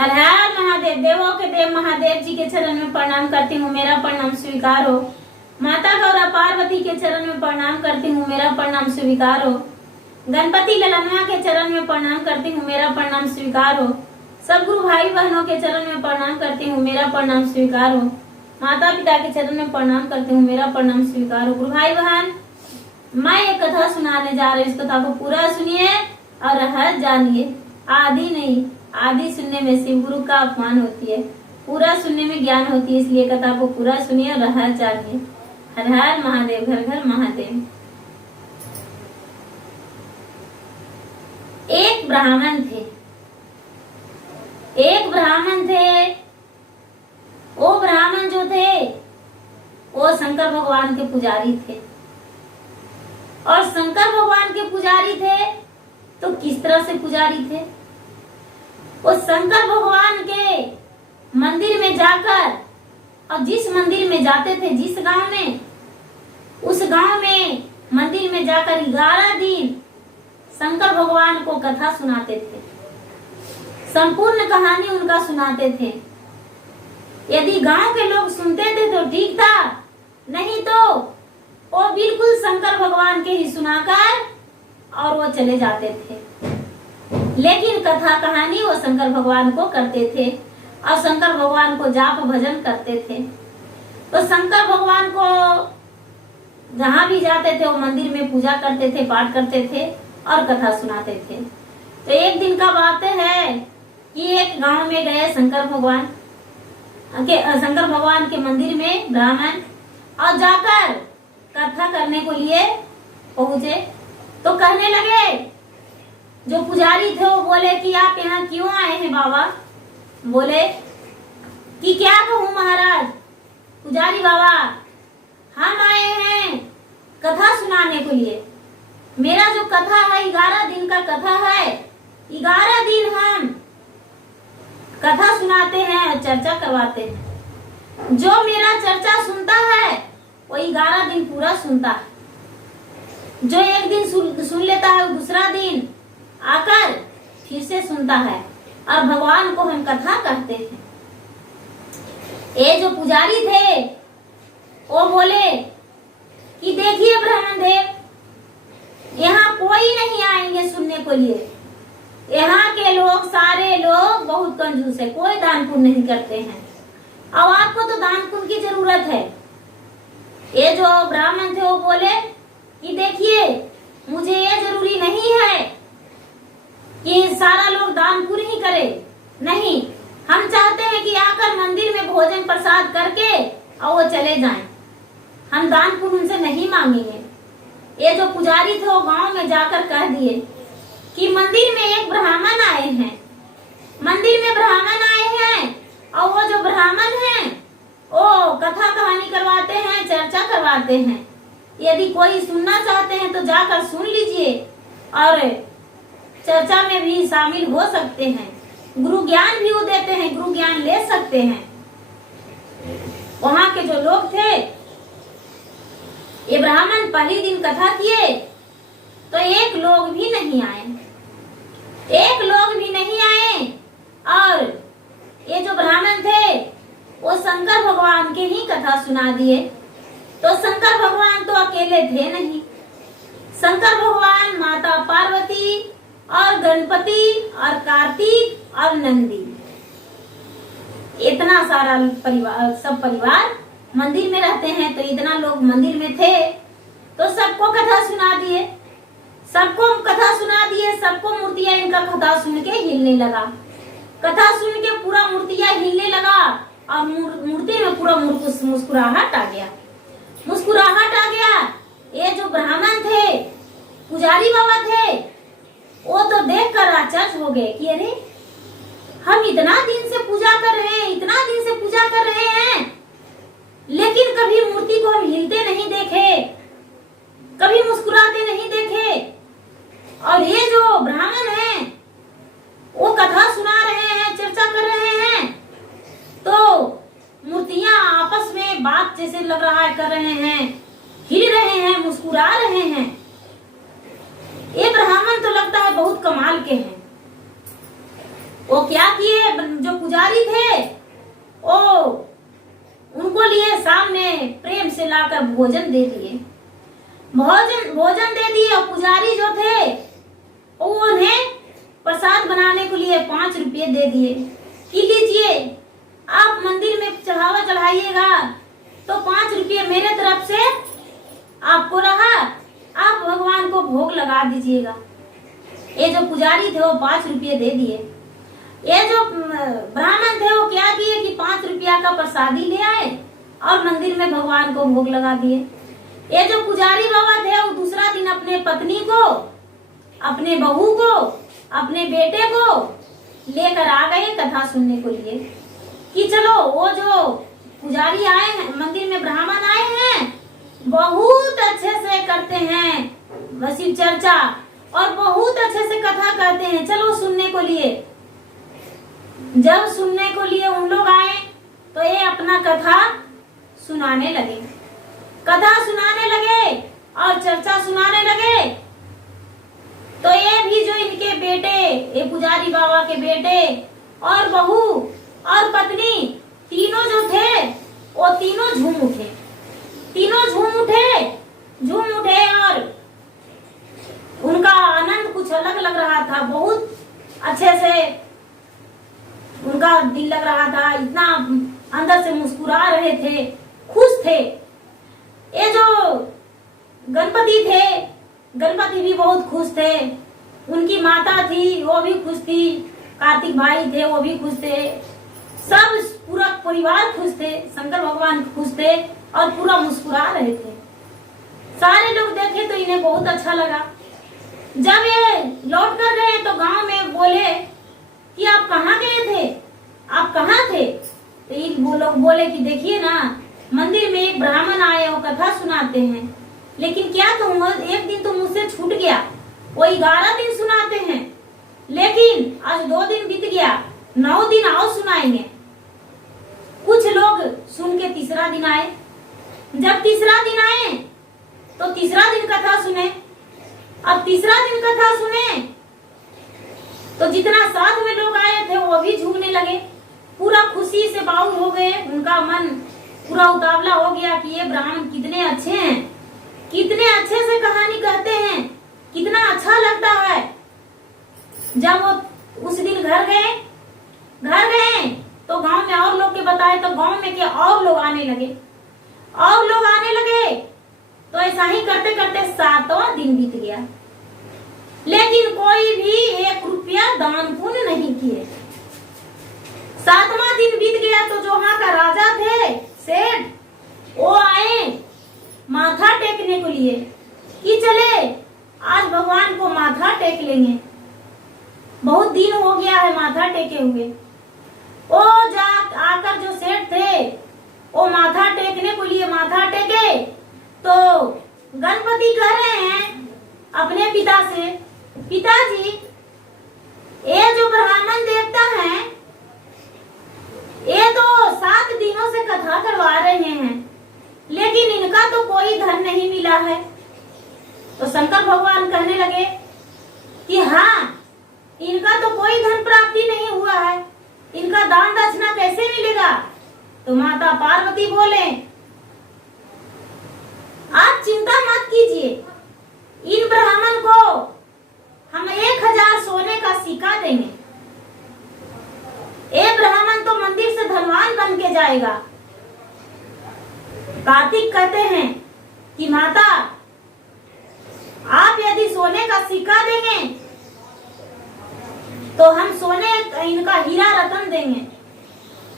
हर हर महादेव। देवों के देव महादेव जी के चरण में प्रणाम करती हूँ, मेरा प्रणाम स्वीकार हो। माता गौरा पार्वती के चरण में प्रणाम करती हूँ, मेरा प्रणाम स्वीकार हो। गणपति ललनवा के चरण में प्रणाम करती हूँ, मेरा प्रणाम स्वीकार हो। सब गुरु भाई बहनों के चरण में प्रणाम करती हूँ, मेरा प्रणाम स्वीकार हो। माता पिता के चरण में प्रणाम करती हूँ, मेरा प्रणाम स्वीकार हो। गुरु भाई बहन, मैं एक कथा सुनाने जा रही हूँ, इस कथा को पूरा सुनिए और रहस्य जानिए। आदि नहीं, आदि सुनने में शिव गुरु का अपमान होती है, पूरा सुनने में ज्ञान होती है, इसलिए कथा को पूरा सुनिए और रहस्य जानिए। हर हर महादेव, घर घर महादेव। एक ब्राह्मण थे, एक ब्राह्मण थे। वो ब्राह्मण जो थे वो शंकर भगवान के पुजारी थे। और शंकर भगवान के पुजारी थे तो किस तरह से पुजारी थे? वो शंकर भगवान के मंदिर में जाकर, और जिस मंदिर में जाते थे, जिस गांव में, उस गांव में मंदिर में जाकर 11 दिन शंकर भगवान को कथा सुनाते थे, संपूर्ण कहानी उनका सुनाते थे। यदि गांव के लोग सुनते थे तो ठीक था, नहीं तो वो बिल्कुल शंकर भगवान के ही सुनाकर और वो चले जाते थे। लेकिन कथा कहानी वो शंकर भगवान को करते थे और शंकर भगवान को जाप भजन करते थे। तो शंकर भगवान को जहां भी जाते थे वो मंदिर में पूजा करते थे, पाठ करते थे और कथा सुनाते थे। तो एक दिन का बात है कि एक गांव में गए शंकर भगवान के मंदिर में ब्राह्मण, और जाकर कथा करने को लिए पहुंचे। तो कहने लगे, जो पुजारी थे वो बोले कि आप यहाँ क्यों आए हैं बाबा? बोले कि क्या कहूँ महाराज, पुजारी बाबा, हम आए हैं कथा सुनाने के लिए। मेरा जो कथा है 11 दिन का कथा है, 11 दिन हम कथा सुनाते हैं और चर्चा करवाते हैं। जो मेरा चर्चा सुनता है वो 11 दिन पूरा सुनता है। जो एक दिन सुन लेता है वो दूसरा दिन आकर फिर से सुनता है, और भगवान को हम कथा कहते हैं। ये जो पुजारी थे वो बोले कि देखिए ब्राह्मण देव, यहाँ कोई नहीं आएंगे सुनने को लिए। यहाँ के लोग, सारे लोग बहुत कंजूस है, कोई दान पुण्य नहीं करते हैं, और आपको तो दान पुण्य की जरूरत है। ये जो ब्राह्मण थे वो बोले कि देखिए, मुझे ये जरूरी नहीं है कि सारा लोग दान पुण्य ही करे, नहीं, हम चाहते हैं कि आकर मंदिर में भोजन प्रसाद करके और वो चले जाएं। हम दान पुण्य उनसे नहीं मांगेंगे। ये जो पुजारी थे वो गांव में जाकर कह दिए कि मंदिर में एक ब्राह्मण आए हैं, मंदिर में ब्राह्मण आए हैं, और वो जो ब्राह्मण हैं वो कथा कहानी करवाते हैं, चर्चा करवाते हैं। यदि कोई सुनना चाहते हैं तो जाकर सुन लीजिए और चर्चा में भी शामिल हो सकते हैं। गुरु ज्ञान भी वो देते हैं, गुरु ज्ञान ले सकते हैं। वहां के जो लोग थे, ये ब्राह्मण पहले दिन कथा किए तो एक लोग भी नहीं आए, एक लोग भी नहीं आए। और ये जो ब्राह्मण थे वो शंकर भगवान के ही कथा सुना दिए। तो शंकर भगवान तो अकेले थे नहीं, शंकर भगवान, माता पार्वती और गणपति और कार्तिक और नंदी, इतना सारा परिवार, सब परिवार मंदिर में रहते हैं। तो इतना लोग मंदिर में थे तो सबको कथा सुना दिए, सबको कथा सुना दिए। सबको मूर्तियां इनका कथा सुन के हिलने लगा, कथा सुन के पूरा मूर्तियां हिलने लगा, और मूर्ति में पूरा मुस्कुराहट आ गया, मुस्कुराहट आ गया। ये जो ब्राह्मण थे, पुजारी बाबा थे, वो तो देखकर आश्चर्य हो गए कि अरे, हम इतना दिन से पूजा कर रहे हैं, इतना दिन से पूजा कर रहे हैं, लेकिन कभी मूर्ति को हम हिलते नहीं देखे, कभी मुस्कुराते नहीं देखे। और ये जो ब्राह्मण हैं वो कथा सुना रहे हैं, चर्चा कर रहे हैं, तो मूर्तियां आपस में बात जैसे लग रहा है कर रहे हैं, हिल रहे हैं, मुस्कुरा रहे हैं। ये ब्राह्मण तो लगता है बहुत कमाल के हैं। वो क्या किए, जो जो पुजारी थे वो उनको लिए सामने प्रेम से लाकर भोजन दे दिए, भोजन दे दिए। और पुजारी जो थे वो उन्हें प्रसाद बनाने के लिए 5 रुपये दे दिए कि लीजिए आप मंदिर में चढ़ावा चढ़ाइएगा तो 5 रुपये मेरे तरफ से आपको रहा, आप भगवान को भोग लगा दीजिएगा। ये जो पुजारी थे वो 5 रुपये दे दिए। ये जो ब्राह्मण थे वो क्या किए कि 5 रुपया का प्रसादी ले आए और मंदिर में भगवान को भोग लगा दिए। ये जो पुजारी बाबा थे वो दूसरा दिन अपने पत्नी को, अपने बहू को, अपने बेटे को लेकर आ गए कथा सुनने को लिए कि चलो वो जो पुजारी आए हैं मंदिर में, ब्राह्मण आए हैं, बहुत अच्छे से करते हैं शिव चर्चा और बहुत अच्छे से कथा करते हैं, चलो सुनने को लिए। जब सुनने को लिए उन लोग आए तो ये अपना कथा सुनाने लगे, कथा सुनाने लगे और चर्चा सुनाने लगे। तो ये भी जो इनके बेटे, ये पुजारी बाबा के बेटे और बहू और पत्नी तीनों जो थे वो तीनों झूम उठे, तीनों झूम उठे और उनका आनंद कुछ अलग लग रहा था, बहुत अच्छे से उनका दिल लग रहा था, इतना अंदर से मुस्कुरा रहे थे, खुश थे। ये जो गणपति थे, गणपति भी बहुत खुश थे, उनकी माता थी वो भी खुश थी, कार्तिक भाई थे वो भी खुश थे, सब पूरा परिवार खुश थे, शंकर भगवान खुश थे और पूरा मुस्कुरा रहे थे। सारे लोग देखे तो इन्हें बहुत अच्छा लगा। जब ये लौट कर गए तो गांव में बोले कि आप कहाँ गए थे, आप कहाँ थे? तो वो लोग बोले कि देखिए ना, मंदिर में एक ब्राह्मण आए वो कथा सुनाते हैं, लेकिन क्या कहूँ एक दिन तो मुझसे छूट गया, वो 11 दिन सुनाते हैं, लेकिन आज 2 दिन बीत गया, 9 दिन आओ सुनाएंगे। कुछ लोग सुन के तीसरा दिन आए, जब तीसरा दिन आए तो तीसरा दिन कथा सुने। अब तीसरा दिन कथा सुने तो जितना साथ में लोग आए थे वो भी झूमने लगे, पूरा खुशी से बाउल हो गए, उनका मन पूरा उतावला हो गया कि ये ब्राह्मण कितने अच्छे हैं, कितने अच्छे से कहानी कहते हैं, कितना अच्छा लगता है। जब वो उस दिन घर गए तो गांव में और लोग के बताए तो गांव में के और लोग आने लगे, तो ऐसा ही करते करते 7वां दिन बीत गया, लेकिन कोई भी 1 रुपया दान पुण्य नहीं किए। 7वां दिन बीत गया तो जो वहां का राजा थे, सेठ, वो आए माथा टेकने को लिए कि चले आज भगवान को माथा टेक लेंगे, बहुत दिन हो गया है माथा टेके हुए। वो जा आकर जो सेठ थे वो माथा टेकने को लिए माथा टेके तो गणपति कह रहे हैं अपने पिता से, पिताजी ये जो ब्राह्मण देवता हैं ये तो 7 दिनों से कथा करवा रहे हैं, लेकिन इनका तो कोई धन नहीं मिला है। तो शंकर भगवान कहने लगे कि हाँ, इनका तो कोई धन प्राप्ति नहीं हुआ है, इनका दान दक्षिणा कैसे मिलेगा? तो माता पार्वती बोले आप चिंता मत कीजिए, इन ब्राह्मण को हम 1000 सोने का सिक्का देंगे, ये ब्राह्मण तो मंदिर से धनवान बन के जाएगा। कार्तिक कहते हैं कि माता आप यदि सोने का सिक्का देंगे तो हम सोने इनका हीरा रतन देंगे,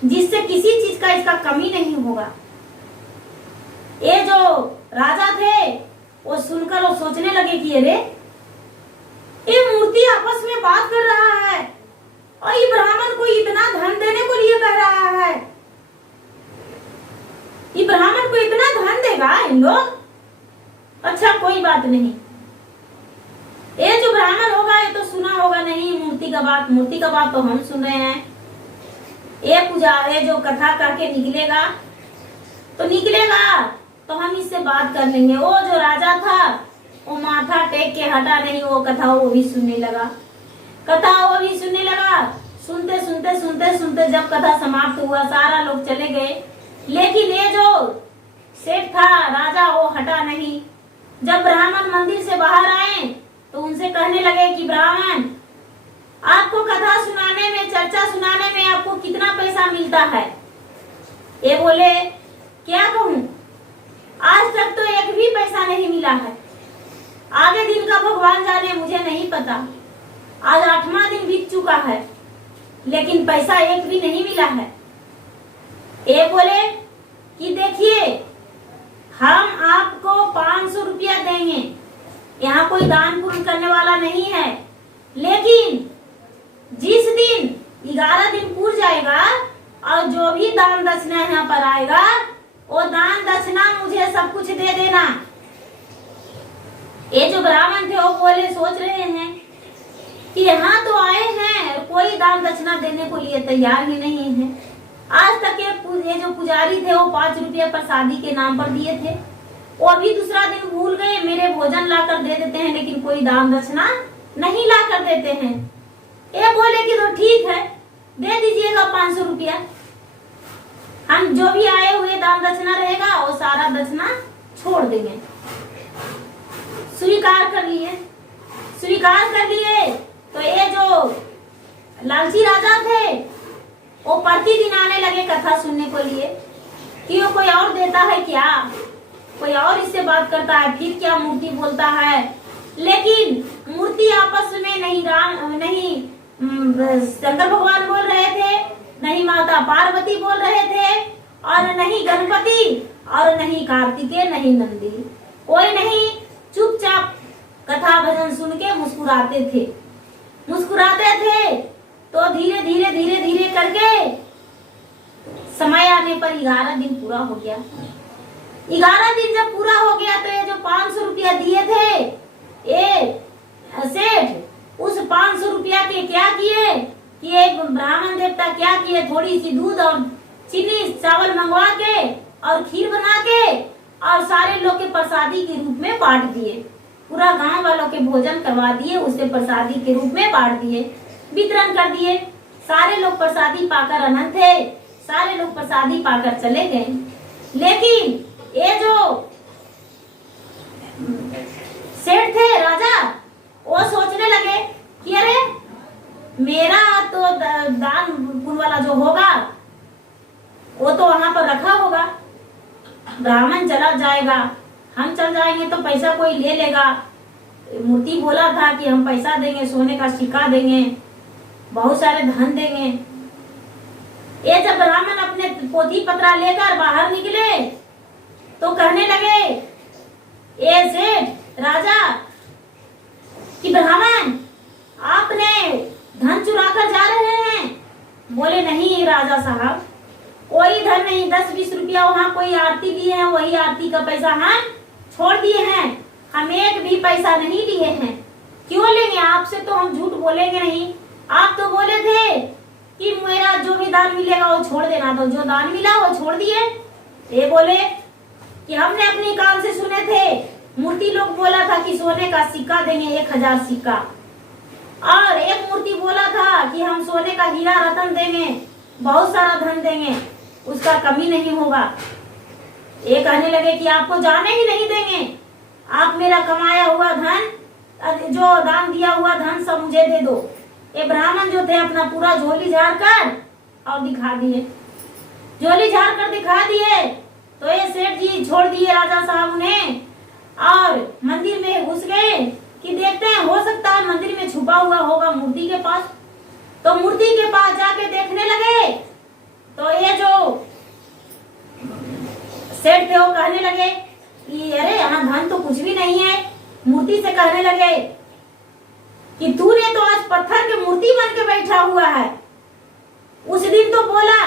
जिससे किसी चीज का इसका कमी नहीं होगा। ये जो राजा थे वो सुनकर वो सोचने लगे कि अरे ये मूर्ति आपस में बात कर रहा है और ये ब्राह्मण को इतना धन देने को लिए कह रहा है, ये ब्राह्मण को इतना धन देगा इन लोग? अच्छा कोई बात नहीं, ये जो ब्राह्मण होगा ये तो सुना होगा नहीं मूर्ति का बात तो हम सुन रहे हैं। ये पुजारी जो कथा करके निकलेगा तो हम इससे बात कर लेंगे। वो जो राजा था वो माथा टेक के हटा नहीं, वो कथा वो भी सुनने लगा। सुनते सुनते सुनते सुनते जब कथा समाप्त हुआ, सारा लोग चले गए, लेकिन ये जो सेठ था राजा वो हटा नहीं। जब ब्राह्मण मंदिर से बाहर आए तो उनसे कहने लगे कि ब्राह्मण, आपको कथा सुनाने में, चर्चा सुनाने में आपको कितना पैसा मिलता है? ये बोले, क्या कहूँ, आज तक तो एक भी पैसा नहीं मिला है। आगे दिन का भगवान जाने, मुझे नहीं पता। आज 8वां दिन बीत चुका है, लेकिन पैसा एक भी नहीं मिला है। ये बोले कि देखिए, हम आपको 500 रुपया देंगे। यहाँ कोई दान पुण्य करने वाला नहीं है, लेकिन जिस दिन 11 दिन पूर जाएगा और जो भी दान दक्षिणा यहाँ पर आएगा, वो दान दक्षिणा मुझे सब कुछ दे देना। ये जो ब्राह्मण थे वो बोले, सोच रहे हैं कि यहाँ तो आए हैं, कोई दान दक्षिणा देने को लिए तैयार ही नहीं है। आज तक ये जो पुजारी थे वो 5 रुपया प्रसादी के नाम पर दिए थे, वो भी दूसरा दिन भूल गए। मेरे भोजन लाकर दे देते हैं, लेकिन कोई दान दक्षिणा नहीं लाकर देते हैं। ये बोले कि तो ठीक है, दे दीजिएगा 500 रुपया। हम जो भी आए हुए दान दक्षिणा रहेगा वो सारा दक्षिणा छोड़ देंगे। स्वीकार कर लिए। तो ये जो लालची राजा थे वो प्रतिदिन आने लगे कथा सुनने को लिए कि वो कोई और देता है क्या, कोई और इससे बात करता है, फिर क्या मूर्ति बोलता है। लेकिन मूर्ति आपस में नहीं शंकर भगवान बोल रहे थे, नहीं माता पार्वती बोल रहे थे, और नहीं गणपति, और नहीं कार्तिकेय, नहीं नंदी, कोई नहीं। चुपचाप कथा भजन सुन के मुस्कुराते थे। तो धीरे धीरे करके समय आने पर 11 दिन पूरा हो गया। 11 दिन जब पूरा हो गया तो ये जो 500 रुपया दिए थे ये सेठ, उस 500 रुपया के क्या किए कि एक ब्राह्मण देवता क्या किए, थोड़ी सी दूध और चीनी चावल मंगवा के और खीर बना के और सारे लोग के प्रसादी के रूप में बांट दिए। पूरा गांव वालों के भोजन करवा दिए, उसे प्रसादी के रूप में बांट दिए, वितरण कर दिए। सारे लोग प्रसादी पाकर अनंत थे, सारे लोग प्रसादी पाकर चले गए। लेकिन ये जो सेठ थे राजा, वो सोचने लगे कि अरे मेरा तो दान पुण्य वाला जो होगा वो तो वहां पर रखा होगा, ब्राह्मण चला जाएगा, हम चल जाएंगे तो पैसा कोई ले लेगा। मूर्ति बोला था कि हम पैसा देंगे, सोने का सिक्का देंगे, बहुत सारे धन देंगे। ये जब ब्राह्मण अपने पोथी पत्रा लेकर बाहर निकले तो कहने लगे ये सेठ राजा कि ब्राह्मण आपने धन चुरा कर जा रहे हैं। बोले नहीं राजा साहब, कोई धन नहीं, 10-20 रुपया वहाँ कोई आरती दिए हैं, वही आरती का पैसा हम छोड़ दिए हैं, हम एक भी पैसा नहीं लिए हैं। क्यों लेंगे आपसे, तो हम झूठ बोलेंगे नहीं। आप तो बोले थे कि मेरा जो भी दान मिलेगा वो छोड़ देना, तो जो दान मिला वो छोड़ दिए। ये बोले कि हमने अपनी कान से सुने थे, मूर्ति लोग बोला था कि सोने का सिक्का देंगे, 1000 सिक्का, और एक मूर्ति बोला था कि हम सोने का हीरा रतन देंगे, बहुत सारा धन देंगे, उसका कमी नहीं होगा। ये कहने लगे कि आपको जाने ही नहीं देंगे, आप मेरा कमाया हुआ धन, जो दान दिया हुआ धन सब मुझे दे दो। ये ब्राह्मण जो थे अपना पूरा झोली झाड़ कर और दिखा दिए, झोली झाड़ कर दिखा दिए। तो ये सेठ जी छोड़ दिए राजा साहब ने और मंदिर में घुस गए कि देखते हैं, हो सकता है मंदिर में छुपा हुआ होगा मूर्ति के पास। तो मूर्ति के पास जाके देखने लगे तो ये जो सेठ थे वो कहने लगे कि अरे यहाँ धन तो कुछ भी नहीं है। मूर्ति से कहने लगे कि तूने तो आज पत्थर की मूर्ति बन के बैठा हुआ है, उस दिन तो बोला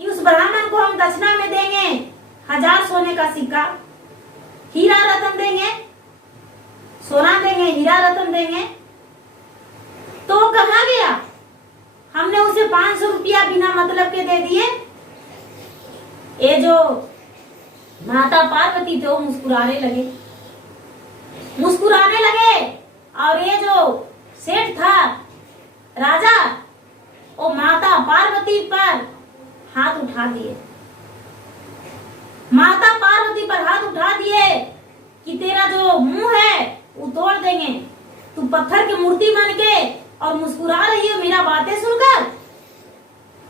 कि उस ब्राह्मण को हम दक्षिणा में देंगे 1000 सोने का सिक्का, हीरा रतन देंगे, सोना देंगे, हीरा रतन देंगे, तो वो कहाँ गया? हमने उसे 500 रुपया बिना मतलब के दे दिए। ये जो माता पार्वती थे वो मुस्कुराने लगे और ये जो सेठ था राजा वो माता पार्वती पर हाथ उठा दिए। माता पार्वती पर हाथ उठा दिए कि तेरा जो मुंह है वो तोड़ देंगे। तू पत्थर की मूर्ति बन के और मुस्कुरा रही हो मेरा बातें सुनकर।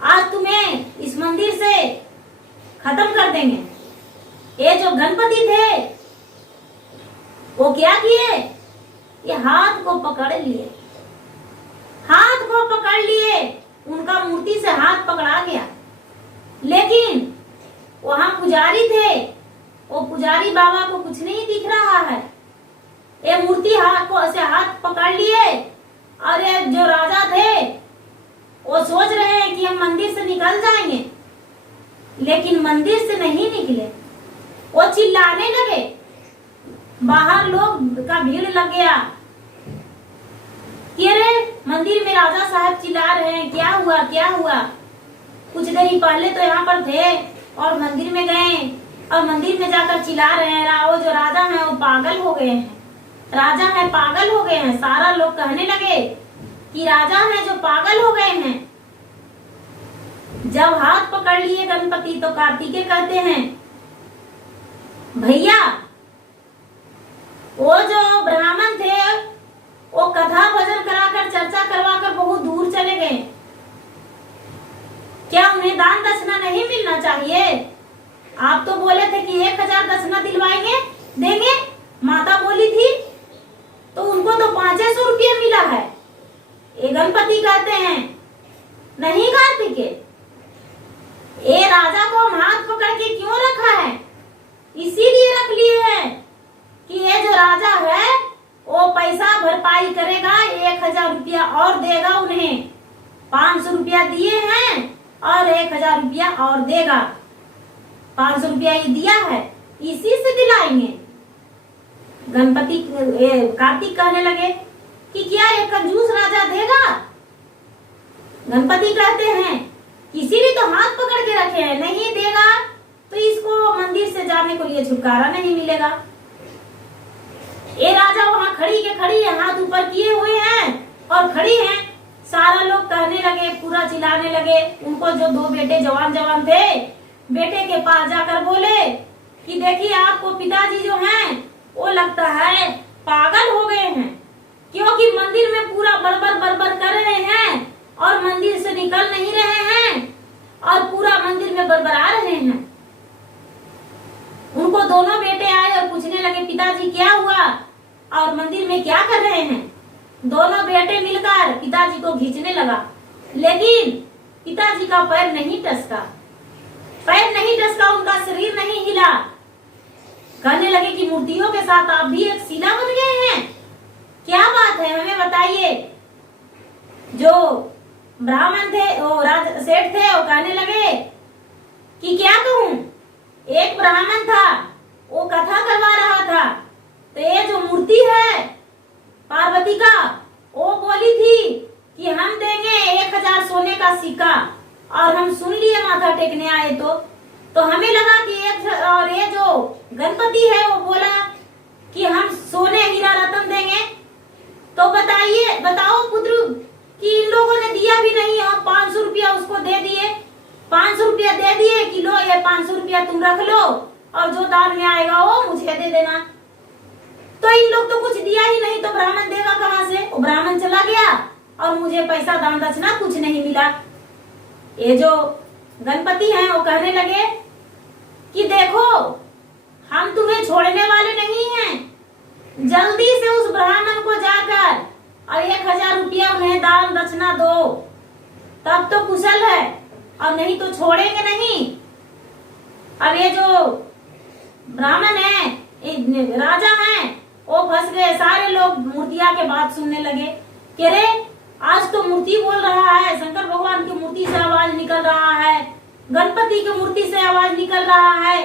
आज तुम्हें इस मंदिर से खत्म कर देंगे। ये जो गणपति थे वो क्या किए, ये हाथ को पकड़ लिए, हाथ को पकड़ लिए, उनका मूर्ति से हाथ पकड़ा गया। लेकिन वहां पुजारी थे, वो पुजारी बाबा को कुछ नहीं दिख रहा है। ये मूर्ति हाथ को से हाथ पकड़ लिए और ये जो राजा थे वो सोच रहे हैं कि हम मंदिर से निकल जाएंगे, लेकिन मंदिर से नहीं निकले। वो चिल्लाने लगे, बाहर लोग का भीड़ लग गया कि अरे मंदिर में राजा साहब चिल्ला रहे हैं, क्या हुआ क्या हुआ। कुछ देर पहले तो यहाँ पर थे और मंदिर में गए और मंदिर में जाकर चिल्ला रहे हैं वो जो राजा है वो पागल हो गए हैं, राजा है पागल हो गए हैं। सारा लोग कहने लगे कि राजा है जो पागल हो गए हैं। जब हाथ पकड़ लिए गणपति तो कार्तिकेय कहते हैं, भैया वो जो ब्राह्मण थे वो कथा भजन कराकर चर्चा करवाकर बहुत दूर चले गए, क्या उन्हें दान दक्षिणा नहीं मिलना चाहिए? आप तो बोले थे कि 1000 दक्षिणा दिलवाएंगे देंगे, माता बोली थी, तो उनको तो 500 रुपया मिला है। ये गणपति कहते हैं नहीं कार्तिकेय, ये राजा को हम हाथ पकड़ के क्यों रखा है? इसीलिए रख लिए है कि ये जो राजा है वो पैसा भरपाई करेगा, 1000 रुपया और देगा उन्हें। 500 रुपया दिए हैं और 1000 रुपया और देगा। 500 रुपया ये दिया है, इसी से दिलाएंगे। गणपति कार्तिक कहने लगे कि क्या ये कंजूस राजा देगा? गणपति कहते हैं इसीलिए तो हाथ पकड़ के रखे हैं, नहीं देगा तो इसको मंदिर से जाने को लिए छुटकारा नहीं मिलेगा। ये राजा वहां खड़ी के खड़ी है, हाथ ऊपर किए हुए हैं और खड़ी हैं। सारा लोग कहने लगे, पूरा चिल्लाने लगे। उनको जो 2 बेटे जवान जवान थे, बेटे के पास जाकर बोले कि देखिए आपको पिताजी जो हैं वो लगता है पागल हो गए हैं, क्योंकि मंदिर में पूरा बड़बर बड़बर कर रहे हैं और मंदिर से निकल नहीं रहे हैं और पूरा मंदिर में बड़बड़ा रहे हैं। उनको दोनों बेटे आए और पूछने लगे पिताजी क्या हुआ और मंदिर में क्या कर रहे हैं? दोनों बेटे मिलकर पिताजी को खींचने लगा, लेकिन पिताजी का पैर नहीं टसका, पैर नहीं टसका, उनका शरीर नहीं हिला। कहने लगे कि मूर्तियों के साथ आप भी एक शिला बन गए हैं, क्या बात है हमें बताइए। जो ब्राह्मण थे वो सेठ थे, वो कहने लगे कि क्या कहूं, एक ब्राह्मण था वो कथा करवा रहा था, तो ये जो मूर्ति है पार्वती का वो बोली थी कि हम देंगे 1000 सोने का सिक्का, और हम सुन लिए माथा टेकने आए तो हमें लगा कि और ये जो गणपति है वो बोला कि हम सोने हीरा रतन देंगे। तो बताओ पुत्र कि इन लोगों ने दिया भी नहीं और 500 रुपया उसको दे दिए, 500 रुपया दे दिए कि लो ये 500 रुपया तुम रख लो और जो दान में आएगा वो मुझे दे देना। तो इन लोग तो कुछ दिया ही नहीं, तो ब्राह्मण देगा कहाँ से? वो ब्राह्मण चला गया और मुझे पैसा दान दक्षिणा कुछ नहीं मिला। ये जो गणपति हैं वो कहने लगे कि देखो हम तुम्हें छोड़ने वाले नहीं हैं, जल्दी से उस ब्राह्मण को जाकर और 1000 रुपया उन्हें दान दक्षिणा दो, तब तो कुशल है, और नहीं तो छोड़ेंगे नहीं। अब ये जो ब्राह्मण है, राजा हैं, वो फंस गए। सारे लोग मूर्तियां के बात सुनने लगे कि रे आज तो मूर्ति बोल रहा है, शंकर भगवान की मूर्ति से आवाज निकल रहा है, गणपति की मूर्ति से आवाज निकल रहा है।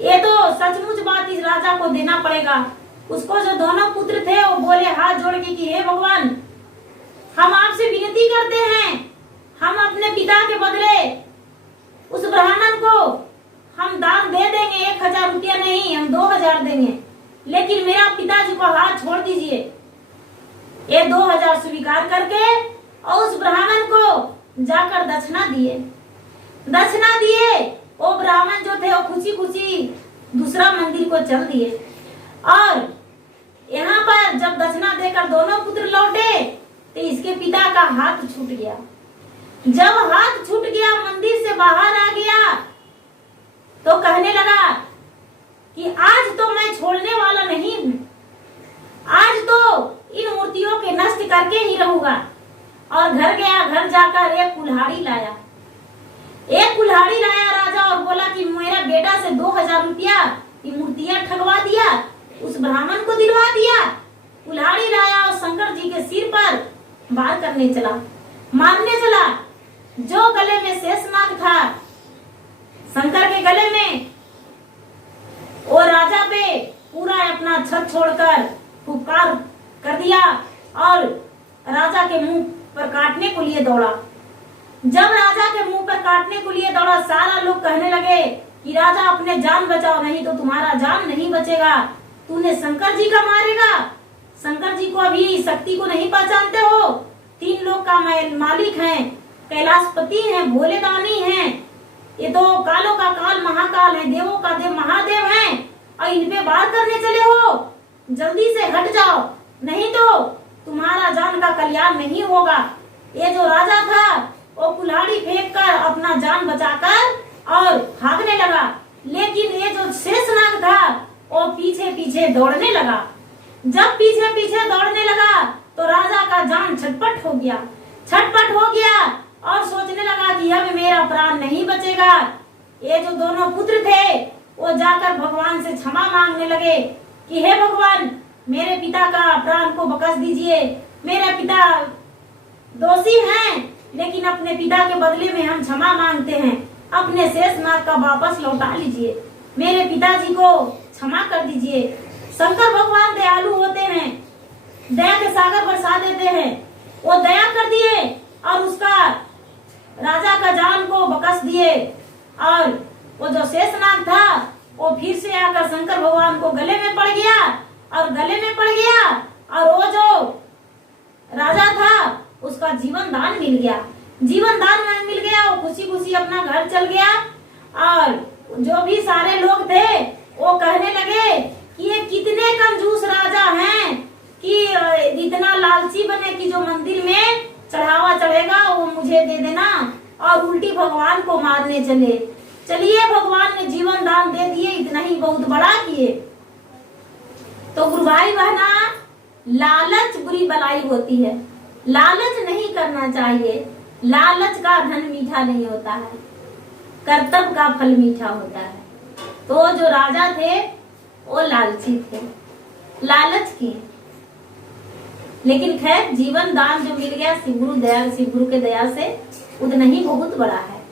ये तो सचमुच बात इस राजा को देना पड़ेगा। उसको जो दोनों पुत्र थे वो बोले हाथ जोड़ के कि हे भगवान, हम आपसे विनती करते हैं, हम अपने पिता के बदले उस ब्राह्मण को हम दान दे देंगे, 1000 रुपया नहीं, हम 2000 देंगे, लेकिन मेरा पिताजी को हाथ छोड़ दीजिए। ये 2000 स्वीकार करके और उस ब्राह्मण को जाकर दक्षिणा दिए। दक्षिणा दिए वो ब्राह्मण जो थे वो खुशी खुशी दूसरा मंदिर को चल दिए। और यहाँ पर जब दक्षिणा देकर दोनों पुत्र लौटे तो इसके पिता का हाथ छूट गया। जब हाथ छूट गया, मंदिर से बाहर आ गया, तो कहने लगा कि आज तो मैं छोड़ने वाला नहीं हूं, आज तो इन मूर्तियों के नष्ट करके ही रहूंगा। और घर गया, घर जाकर एक कुल्हाड़ी लाया। एक कुल्हाड़ी लाया राजा और बोला कि मेरा बेटा से 2000 रुपया ये मूर्तियां ठगवा दिया, उस ब्राह्मण को दिलवा दिया। कुल्हाड़ी लाया और शंकर जी के सिर पर वार करने चला, मारने चला। जो गले में शेषनाग था, शंकर के गले में, वो राजा पे पूरा अपना छत छोड़कर फुफकार कर दिया और राजा के मुंह पर काटने को लिए दौड़ा। जब राजा के मुंह पर काटने को लिए दौड़ा, सारा लोग कहने लगे कि राजा अपने जान बचाओ, नहीं तो तुम्हारा जान नहीं बचेगा। तूने शंकर जी का मारेगा? शंकर जी को अभी शक्ति को नहीं पहचानते हो? 3 लोक का मालिक हैं, कैलाशपति हैं, भोले दानी हैं, ये तो कालों का काल महाकाल है, देवों का देव महादेव हैं, और इन पे वार करने चले हो? जल्दी से हट जाओ, नहीं तो तुम्हारा जान का कल्याण नहीं होगा। ये जो राजा था वो कुल्हाड़ी फेंक कर अपना जान बचाकर और भागने लगा, लेकिन ये जो शेषनाग था वो पीछे पीछे दौड़ने लगा। जब पीछे पीछे दौड़ने लगा तो राजा का जान छटपट हो गया, छटपट हो गया और सोचने लगा कि अब मेरा प्राण नहीं बचेगा। ये जो दोनों पुत्र थे वो जाकर भगवान से क्षमा मांगने लगे कि हे भगवान, मेरे पिता का प्राण को बख्श दीजिए, मेरे पिता दोषी हैं, लेकिन अपने पिता के बदले में हम क्षमा मांगते हैं, अपने शेषनाग का वापस लौटा लीजिए, मेरे पिताजी को क्षमा कर दीजिए। शंकर भगवान दयालु होते हैं, दया के सागर बरसा देते हैं। वो दया कर दिए और उसका राजा का जान को बख्श दिए। और वो जो शेषनाग था वो फिर से आकर शंकर भगवान को गले में पड़ गया और गले में पड़ गया, और वो जो राजा था उसका जीवन दान मिल गया, जीवन दान मिल गया। वो खुशी खुशी अपना घर चल गया। और जो भी सारे लोग थे वो कहने लगे कि ये कितने कंजूस राजा हैं कि इतना लालची बने कि जो मंदिर में चढ़ावा चढ़ेगा वो मुझे दे देना, और उल्टी भगवान को मारने चले। चलिए, भगवान ने जीवन दान दे दिए, इतना ही बहुत बड़ा किए। तो गुरु भाई बहना, लालच बुरी बलाई होती है, लालच नहीं करना चाहिए। लालच का धन मीठा नहीं होता है, कर्तव्य का फल मीठा होता है। तो जो राजा थे वो लालची थे, लालच किए, लेकिन खैर जीवन दान जो मिल गया शिव गुरु के दया से, उतना ही बहुत बड़ा है।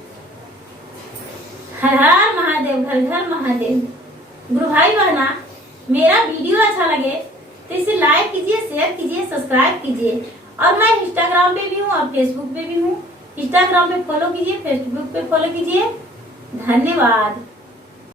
हर हर महादेव, घर घर महादेव। गुरु भाई बहना, मेरा वीडियो अच्छा लगे तो इसे लाइक कीजिए, शेयर कीजिए, सब्सक्राइब कीजिए। और मैं इंस्टाग्राम पे भी हूँ और फेसबुक पे भी हूँ। इंस्टाग्राम पे फॉलो कीजिए, फेसबुक पे फॉलो कीजिए। धन्यवाद।